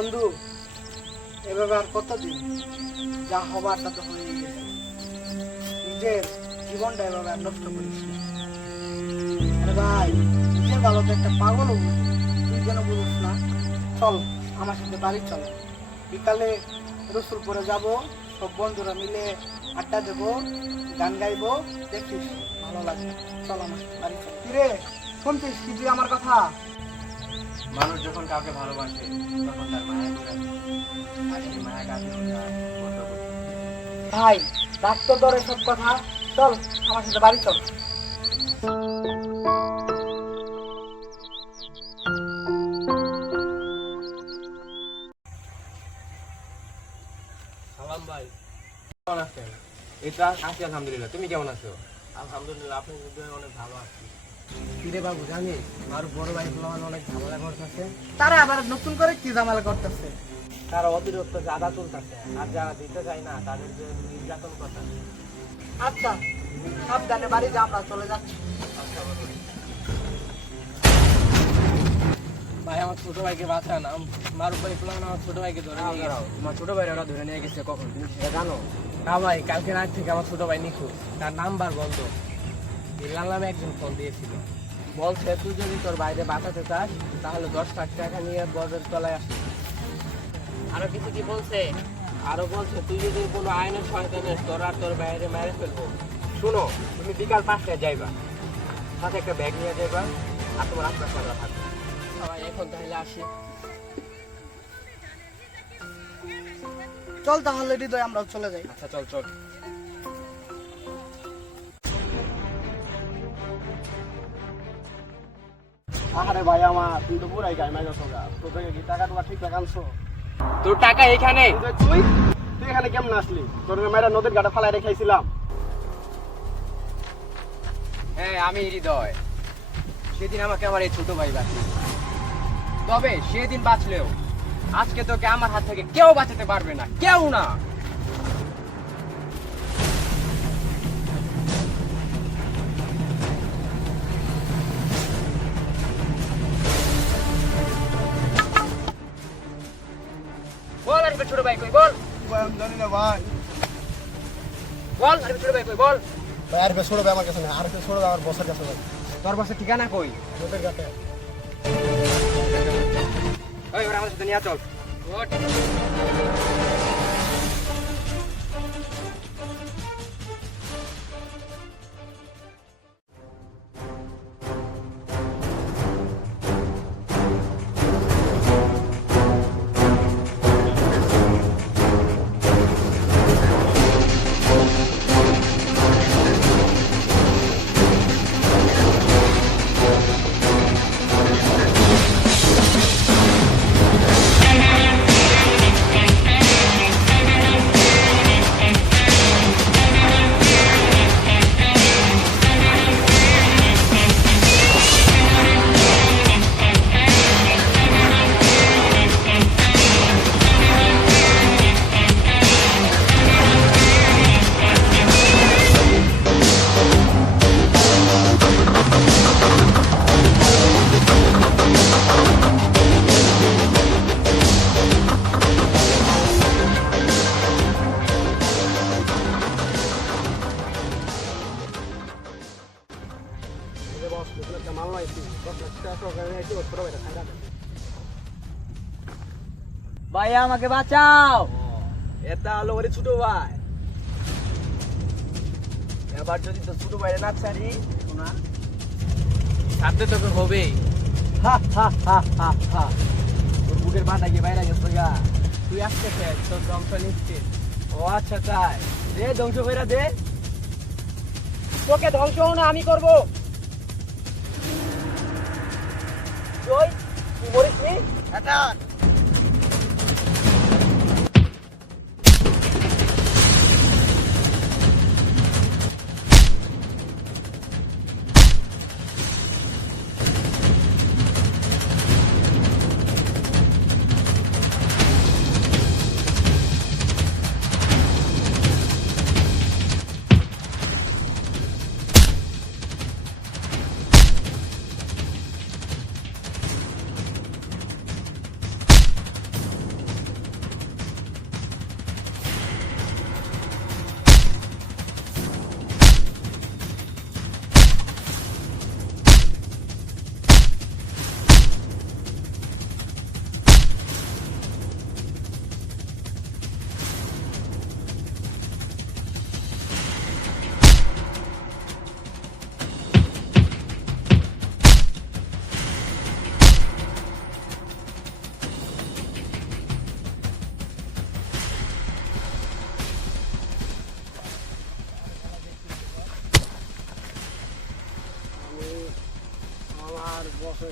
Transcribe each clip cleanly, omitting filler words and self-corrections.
বন্ধু, এভাবে আর কতদিন? যা হবার তা তো হয়ে গেছে। নিজের জীবনটা এভাবে আর নষ্ট করিস না। আরে ভাই, নিজের ভালো তো একটা পাগলও বুঝি, তুই যেন বুঝিস না। চল আমার সাথে বাড়ি চল, বিকালে রসুলপুরে যাব, সব বন্ধুরা মিলে আড্ডা দেবো, গান গাইবো, দেখিস ভালো লাগবে। চল আমার সাথে বাড়ি চল। কিরে শুনছিস কি তুই আমার কথা? মানুষ যখন কাউকে ভালোবাসে তখন তার মায়া করে আর সেই মায়া কাজে বন্ধ করতে। ভাই রাখ তো ধরে সব কথা, চল আমার সাথে বাড়ি চল। সালাম ভাই, কেমন আছেন? এই তো আছি আলহামদুলিল্লাহ। তুমি কেমন আছো? আলহামদুলিল্লাহ, আপনি অনেক ভালো আছি। কিরে বাবু, জানিস আমার বড় ভাই গুলো অনেক ঝামেলা করতেছে। তারা আবার নতুন করে কি ঝামেলা করতেছে? তারা অতিরিক্ত চাঁদা তুলতেছে, আর যারা দিতে চায় না তাদের যে নির্যাতন করতেছে। আচ্ছা সাবধানে বাড়ি যা, আমরা চলে যাচ্ছি। ভাই আমার ছোট ভাইকে বাঁচান, মারুফ ভাই প্লান আমার ছোট ভাইকে ধরে নিয়ে গেছে। আমার ছোট ভাই ওরা ধরে নিয়ে গেছে কখন, তুমি সেটা জানো? না ভাই, কালকে রাত থেকে আমার ছোট ভাই নিখোঁজ, তার নাম্বার বন্ধ। বিল্লাল নামে একজন ফোন দিয়েছিল, বলছে তুই যদি তোর বাইরে বাঁচাতে চাস তাহলে 10 লাখ টাকা নিয়ে বর্ডার তলায় আসিস। আরো কিছু কি বলছে? আরো বলছে তুই যদি কোনো আইনের সহায়তা নিস তোর আর তোর বাইরে মেরে ফেলবো। শুনো, তুমি বিকাল 5টায় যাইবা, সাথে একটা ব্যাগ নিয়ে যাইবা, আর তোমার আপনার সাথে থাকবে। সবাই এখন তাহলে আসি। চল তাহলে হৃদয়, আমরা চলে যাই। আচ্ছা চল চল। আরে ভাই আমার, তুই তো পুরাই গায়ে মাইনা সোগা, তোর থেকে কি টাকা টুকা ঠিক আনছো? তোর টাকা এখানে। তুই তুই এখানে কেমন আসলি? তোর মেয়েরা নদীর ঘাটে ফালাই রেখেছিলাম। হ্যাঁ আমি হৃদয়, সেদিন আমাকে আমার এই ছোট ভাই বাঁচিয়েছে। তবে সেদিন বাঁচলেও আজকে তোকে আমার হাত থেকে কেউ বাঁচাতে পারবে না, কেউ না। বল আরে ছোট ভাই কই, বল আমি জানি না ভাই। বল আরে ছোট ভাই কই, বল। ভাই আর ছোড়বে আমার কাছে না, আর ছোড়বে আমার বসের কাছে ভাই, তোর বাসার ঠিকানা কই? নদীর ঘাটে। ওই ওরা আমার সাথে নিয়ে চল। ভাই আমাকে বাঁচাও। এটা হলো ওরে ছোট ভাই। এবার যদি তো ছোট ভাইরে না ছাড়ি, শোনা সাথে তোকে হবেই। হা হা হা হা হা। তোর বুকের পাটা গিয়ে বাইরে গেছে গা, তুই আসতে খেয়ে তোর ধ্বংস নিশ্চিত। ও আচ্ছা তাই, দে ধ্বংস করে দে। তোকে ধ্বংস না আমি করবো। তুই মরিস নি। এটা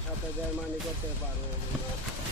সাথে বেমানি করতে পারো না।